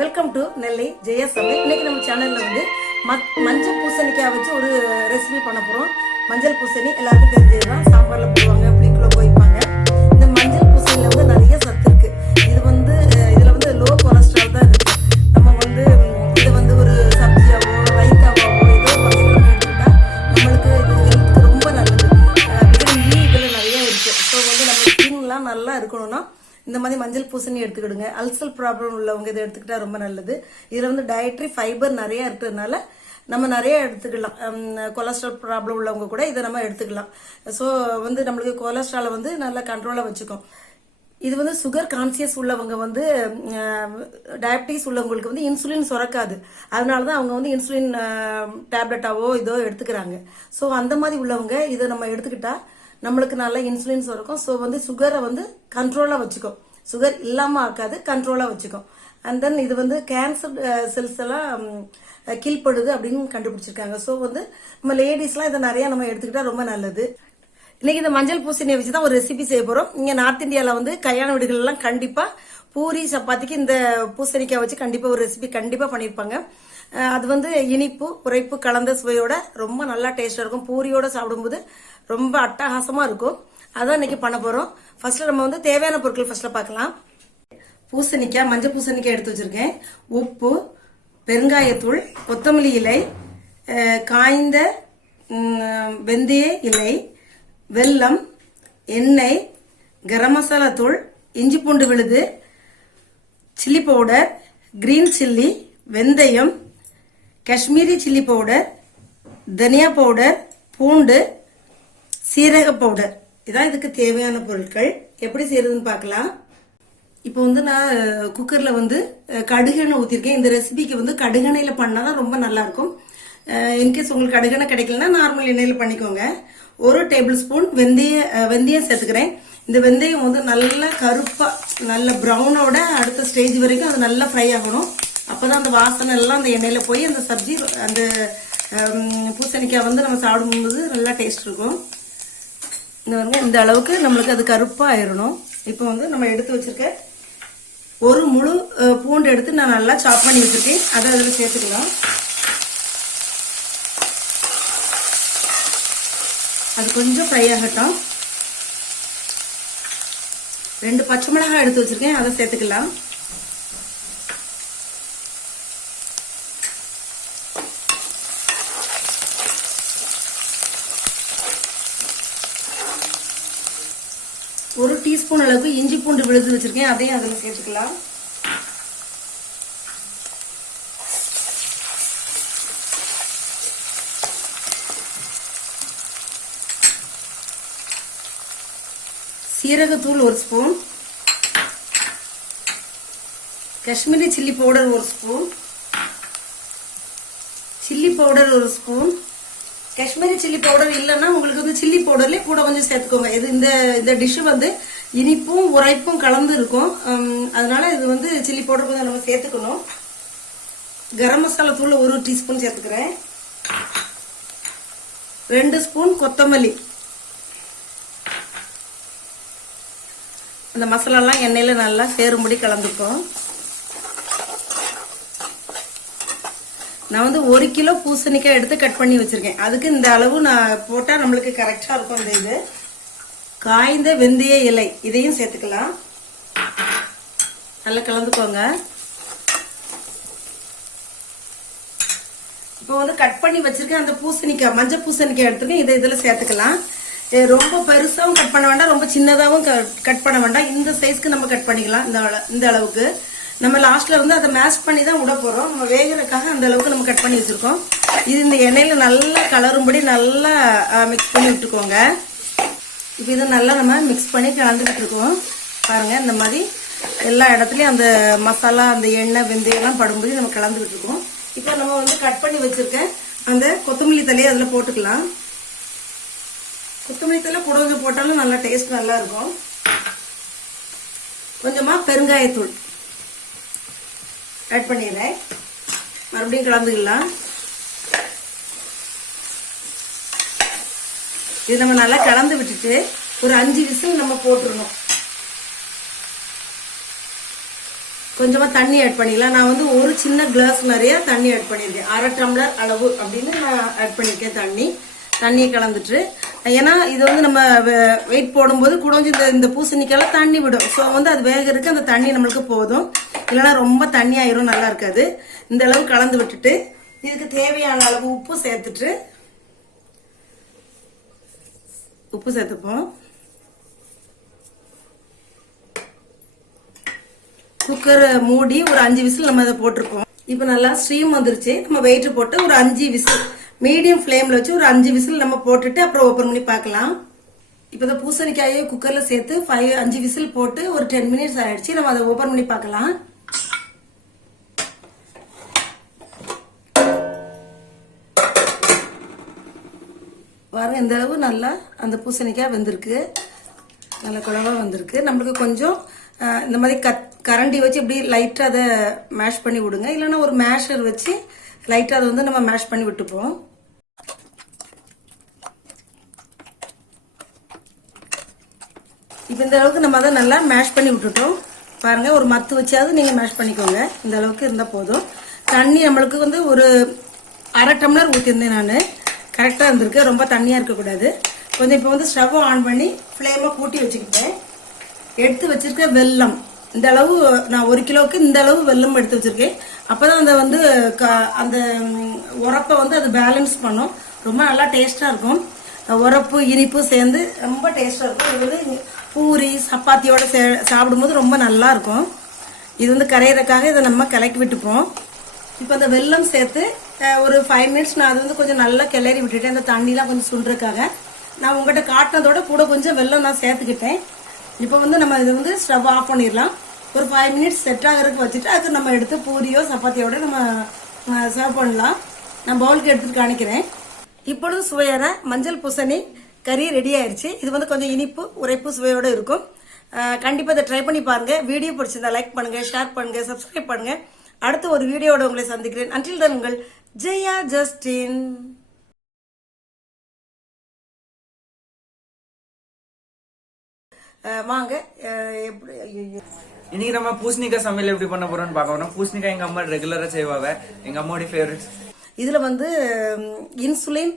Welcome to நெல்லை ஜெயா சமையல். இன்னைக்கு நம்ம சேனல்ல வந்து மஞ்சள் பூசணிக்காய் வச்சு ஒரு ரெசிபி பண்ண போறோம். மஞ்சள் பூசணி எல்லாருக்கும் தெரிஞ்சதுதான். சாம்பார்ல போடுவாங்க, புளிக்குள்ள போய்ப்பாங்க. இந்த மஞ்சள் பூசணில வந்து நிறைய சத்து இருக்கு. இதுல வந்து லோ கொலஸ்ட்ரால் தான் இருக்கு. நம்ம வந்து இதை வந்து ஒரு சப்ஜியாவோ ரைத்தாவோ ஏதோ வகையில் எடுத்துக்கிட்டா நம்மளுக்கு இது ஹெல்த்துக்கு ரொம்ப நல்லது. விட்டமின் இ இதுல நிறைய இருக்கு. ஸோ வந்து நம்ம ஸ்கின்லாம் நல்லா இருக்கணும்னா இந்த மாதிரி மஞ்சள் பூசணி எடுத்துக்கிடுங்க. அல்சர் ப்ராப்ளம் உள்ளவங்க இதை எடுத்துக்கிட்டா ரொம்ப நல்லது. இதுல வந்து டயட்ரி ஃபைபர் நிறைய இருக்கிறதுனால நம்ம நிறைய எடுத்துக்கலாம். கொலஸ்ட்ரால் ப்ராப்ளம் உள்ளவங்க கூட இதை நம்ம எடுத்துக்கலாம். ஸோ வந்து நம்மளுக்கு கொலஸ்ட்ராலை வந்து நல்லா கண்ட்ரோலாக வச்சுக்கும். இது வந்து சுகர் கான்சியஸ் உள்ளவங்க வந்து டயபிட்டிஸ் உள்ளவங்களுக்கு வந்து இன்சுலின் சுரக்காது. அதனால தான் அவங்க வந்து இன்சுலின் டேப்லெட்டாவோ இதோ எடுத்துக்கிறாங்க. ஸோ அந்த மாதிரி உள்ளவங்க இதை நம்ம எடுத்துக்கிட்டா நம்மளுக்கு நல்ல இன்சுலின்ஸ் இருக்கும். ஸோ வந்து சுகரை வந்து கண்ட்ரோலாக வச்சுக்கும். சுகர் இல்லாமல் ஆக்காது, கண்ட்ரோலாக வச்சுக்கும். அண்ட் தென் இது வந்து கேன்சர் செல்ஸ் எல்லாம் கீழ்ப்படுது அப்படின்னு கண்டுபிடிச்சிருக்காங்க. ஸோ வந்து நம்ம லேடிஸ்லாம் இதை நிறைய நம்ம எடுத்துக்கிட்டா ரொம்ப நல்லது. இன்னைக்கு இந்த மஞ்சள் பூசணியை வச்சு தான் ஒரு ரெசிபி செய்ய போறோம். இங்க நார்த் இந்தியாவில் வந்து கல்யாண வீடுகள் எல்லாம் கண்டிப்பா பூரி சப்பாத்திக்கு இந்த பூசணிக்காய் வச்சு கண்டிப்பா ஒரு ரெசிபி கண்டிப்பா பண்ணிருப்பாங்க. அது வந்து இனிப்பு உரைப்பு கலந்த சுவையோட ரொம்ப நல்லா டேஸ்டா இருக்கும். பூரியோட சாப்பிடும்போது ரொம்ப அட்டகாசமா இருக்கும். அதான் இன்னைக்கு பண்ண போறோம். ஃபர்ஸ்ட்ல நம்ம வந்து தேவையான பொருட்கள் ஃபர்ஸ்ட்ல பார்க்கலாம். பூசணிக்காய், மஞ்சள் பூசணிக்காய் எடுத்து வச்சிருக்கேன். உப்பு, பெருங்காயத்தூள், கொத்தமல்லி இலை, காய்ந்த வெந்தய இலை, வெல்லம், எண்ணெய், கரம் மசாலா தூள், இஞ்சி பூண்டு விழுது, சில்லி பவுடர், கிரீன் சில்லி, வெந்தயம், காஷ்மீரி சில்லி பவுடர், தனியா பவுடர், பூண்டு, சீரக பவுடர். இதான் இதுக்கு தேவையான பொருட்கள். எப்படி செய்யறதுன்னு பார்க்கலாம். இப்போ வந்து நான் குக்கர்ல வந்து கடுகெண்ணெய் ஊத்திருக்கேன். இந்த ரெசிபிக்கு வந்து கடுகெண்ணெயில பண்ணாதான் ரொம்ப நல்லா இருக்கும். இன்கேஸ் உங்களுக்கு கடுகெண்ணெய் கிடைக்கலன்னா நார்மல் எண்ணெயில பண்ணிக்கோங்க. 1 டேபிள் ஸ்பூன் வெந்தயம் சேர்த்துக்கிறேன். இந்த வெந்தயம் வந்து நல்லா கருப்பா நல்ல ப்ரௌனோட அடுத்த ஸ்டேஜ் வரைக்கும் அது நல்லா ஃப்ரை ஆகணும். அப்பதான் அந்த வாசனை எல்லாம் அந்த எண்ணெயில போய் அந்த சப்ஜி அந்த பூசணிக்காய் வந்து நம்ம சாப்பிடும்போது நல்லா டேஸ்ட் இருக்கும். இந்த அளவுக்கு நம்மளுக்கு அது கருப்பா ஆயிடணும். இப்போ வந்து நம்ம எடுத்து வச்சிருக்க ஒரு முழு பூண்டு எடுத்து நான் நல்லா சாப் பண்ணி வச்சிருக்கேன். அதை அதில் சேர்த்துக்கலாம். அது கொஞ்சம் ஃப்ரை ஆகட்டும். 2 பச்சை மிளகாய் எடுத்து வச்சிருக்கேன், அதை சேர்த்துக்கலாம். ஒரு டீஸ்பூன் அளவுக்கு இஞ்சி பூண்டு விழுது வச்சிருக்கேன், அதையும் அதில் சேர்த்துக்கலாம். சீரகத்தூள் 1 spoon, Kashmiri chilli powder 1 spoon, chilli powder 1 spoon. Kashmiri chilli powder இல்லைன்னா உங்களுக்கு வந்து சில்லி பவுடர்லேயே கூட கொஞ்சம் சேர்த்துக்கோங்க. இது இந்த டிஷ்ஷு வந்து இனிப்பும் உரைப்பும் கலந்து இருக்கும். அதனால இது வந்து சில்லி பவுடர் கொஞ்சம் நம்ம சேர்த்துக்கணும். கரம் மசாலா தூள் 1 டீஸ்பூன் சேர்த்துக்கிறேன். 2 ஸ்பூன் கொத்தமல்லி. அந்த மசாலாலாம் எண்ணெயில நல்லா சேரும்படி கலந்துப்போம். நான் வந்து 1 கிலோ பூசணிக்காய் எடுத்து கட் பண்ணி வச்சிருக்கேன். அதுக்கு இந்த அளவு நான் போட்டா நம்மளுக்கு கரெக்டா இருக்கும். இந்த இது காய்ந்த வெந்தய இலை இதையும் சேர்த்துக்கலாம். நல்லா கலந்துக்கோங்க. இப்போ வந்து கட் பண்ணி வச்சிருக்கேன் அந்த பூசணிக்காய், மஞ்சள் பூசணிக்காய் எடுத்துருக்கேன். இதை இதுல சேர்த்துக்கலாம். ரொம்ப பெருசாவும் கட் பண்ண வேண்டாம், ரொம்ப சின்னதாகவும் கட் பண்ண வேண்டாம். இந்த சைஸ்க்கு நம்ம கட் பண்ணிக்கலாம். இந்த அளவுக்கு நம்ம லாஸ்ட்ல வந்து அதை மேஷ் பண்ணி தான் விட போறோம். நம்ம வேகிறதுக்காக அந்த அளவுக்கு நம்ம கட் பண்ணி வச்சிருக்கோம். இது இந்த எண்ணெயில நல்லா கலரும்படி நல்லா மிக்ஸ் பண்ணி விட்டுக்கோங்க. இப்போ இதை நல்லா நம்ம மிக்ஸ் பண்ணி கலந்துக்கிட்டு இருக்கோம். பாருங்க, இந்த மாதிரி எல்லா இடத்துலயும் அந்த மசாலா அந்த எண்ணெய் வெந்தயம்லாம் படும்போது நம்ம கலந்துக்கிட்டு இருக்கோம். இப்போ நம்ம வந்து கட் பண்ணி வச்சிருக்க அந்த கொத்தமல்லி தலையை அதுல போட்டுக்கலாம். கொத்தமல்லி தலை கூட கொஞ்சம் போட்டாலும் நல்லா டேஸ்ட் நல்லா இருக்கும். கொஞ்சமா பெருங்காயத்தூள் ஆட் பண்ணிடுறேன். மறுபடியும் கலந்துக்கலாம். இது நம்ம நல்லா கலந்து விட்டுட்டு ஒரு 5 விசில் நம்ம போட்டுருணும். கொஞ்சமாக தண்ணி ஆட் பண்ணிக்கலாம். நான் வந்து ஒரு சின்ன கிளாஸ் நிறைய தண்ணி ஆட் பண்ணியிருக்கேன். 1/2 டம்ளர் அளவு அப்படின்னு நான் ஆட் பண்ணியிருக்கேன் தண்ணியை கலந்துட்டு. ஏன்னா இது வந்து நம்ம வெயிட் போடும்போது குடஞ்சி இந்த பூசணிக்காயெல்லாம் தண்ணி விடும். ஸோ வந்து அது வேகிறதுக்கு அந்த தண்ணி நம்மளுக்கு போதும். இல்லைன்னா ரொம்ப தண்ணி ஆயிரும், நல்லா இருக்காது. இந்த அளவு கலந்து விட்டுட்டு இதுக்கு தேவையான அளவு உப்பு சேர்த்துப்போம். குக்கரை மூடி ஒரு 5 விசில் நம்ம அதை போட்டிருக்கோம். இப்போ நல்லா ஸ்டீம் வந்துருச்சு. நம்ம வெயிட் போட்டு ஒரு 5 விசில் மீடியம் ஃப்ளேமில் வச்சு ஒரு 5 விசில் நம்ம போட்டுட்டு அப்புறம் ஓப்பன் பண்ணி பார்க்கலாம். இப்போ இந்த பூசணிக்காயை குக்கரில் சேர்த்து 5 விசில் போட்டு ஒரு 10 மினிட்ஸ் ஆயிடுச்சு. நம்ம அதை ஓப்பன் பண்ணி பார்க்கலாம். பாருங்க, இந்த அளவு நல்லா அந்த பூசணிக்காய் வெந்திருக்கு, நல்ல குழவா வந்திருக்கு. நம்மளுக்கு கொஞ்சம் இந்த மாதிரி கரண்டி வச்சு இப்படி லைட்டாக அதை மேஷ் பண்ணி விடுங்க. இல்லைன்னா ஒரு மேஷர் வச்சு லைட்டாக அதை வந்து நம்ம மேஷ் பண்ணி விட்டுப்போம். இப்போ இந்த அளவுக்கு நம்ம அதை நல்லா மேஷ் பண்ணி விட்டுட்டோம். பாருங்கள், ஒரு மத்து வச்சாவது நீங்கள் மேஷ் பண்ணிக்கோங்க. இந்த அளவுக்கு இருந்தால் போதும். தண்ணி நம்மளுக்கு வந்து ஒரு 1/2 டம்ளர் ஊற்றிருந்தேன் நான். கரெக்டாக இருந்திருக்கு, ரொம்ப தண்ணியாக இருக்கக்கூடாது. கொஞ்சம் இப்போ வந்து ஸ்டவ் ஆன் பண்ணி ஃப்ளேமை கூட்டி வச்சுக்கிட்டேன். எடுத்து வச்சிருக்க வெல்லம் இந்த அளவு, நான் 1 கிலோவுக்கு இந்த அளவு வெல்லம் எடுத்து வச்சிருக்கேன். அப்போதான் அந்த வந்து அந்த உரப்பை வந்து அது பேலன்ஸ் பண்ணும். ரொம்ப நல்லா டேஸ்டாக இருக்கும். உரப்பு இனிப்பு சேர்ந்து ரொம்ப டேஸ்டாக இருக்கும். இது வந்து பூரி சப்பாத்தியோட சாப்பிடும்போது ரொம்ப நல்லா இருக்கும். இது வந்து கரையிறதுக்காக இதை நம்ம கலக்கி விட்டுப்போம். இப்போ அந்த வெல்லம் சேர்த்து ஒரு 5 மினிட்ஸ் நான் அது வந்து கொஞ்சம் நல்லா கிளறி விட்டுட்டேன். அந்த தண்ணிலாம் கொஞ்சம் சுண்டுறதுக்காக நான் உங்கள்கிட்ட காட்டினதோட கூட கொஞ்சம் வெல்லம் நான் சேர்த்துக்கிட்டேன். இப்போ வந்து நம்ம இதை வந்து ஸ்டவ் ஆஃப் பண்ணிடலாம். ஒரு 5 மினிட்ஸ் செட் ஆகிறதுக்கு வச்சுட்டு அதுக்கு நம்ம எடுத்து பூரியோ சப்பாத்தியோட நம்ம சர்வ் பண்ணலாம். நான் பவுலுக்கு எடுத்துட்டு காணிக்கிறேன். இப்பொழுது சுவையான மஞ்சள் பூசணி கறி ரெடி ஆயிடுச்சு. இது வந்து கொஞ்சம் இனிப்பு உரைப்பு சுவையோடு இருக்கும். கண்டிப்பாக இதை ட்ரை பண்ணி பாருங்க. வீடியோ பிடிச்சிருந்தா லைக் பண்ணுங்க, ஷேர் பண்ணுங்க, சப்ஸ்கிரைப் பண்ணுங்க. அடுத்த ஒரு வீடியோவோட உங்களை சந்திக்கிறேன். அன்டில் தென் உங்கள் ஜெயா ஜஸ்டின். வாங்க, எப்படி இன்னைக்கு நம்ம பூசணிக்காய் சமையல் எப்படி பண்ண போறோம்னு பார்க்க போறோம். பூசணிக்காய் எங்க அம்மா ரெகுலரா செய்வாங்க. எங்க அம்மாவோட ஃபேவரட். இதுல வந்து இன்சுலின்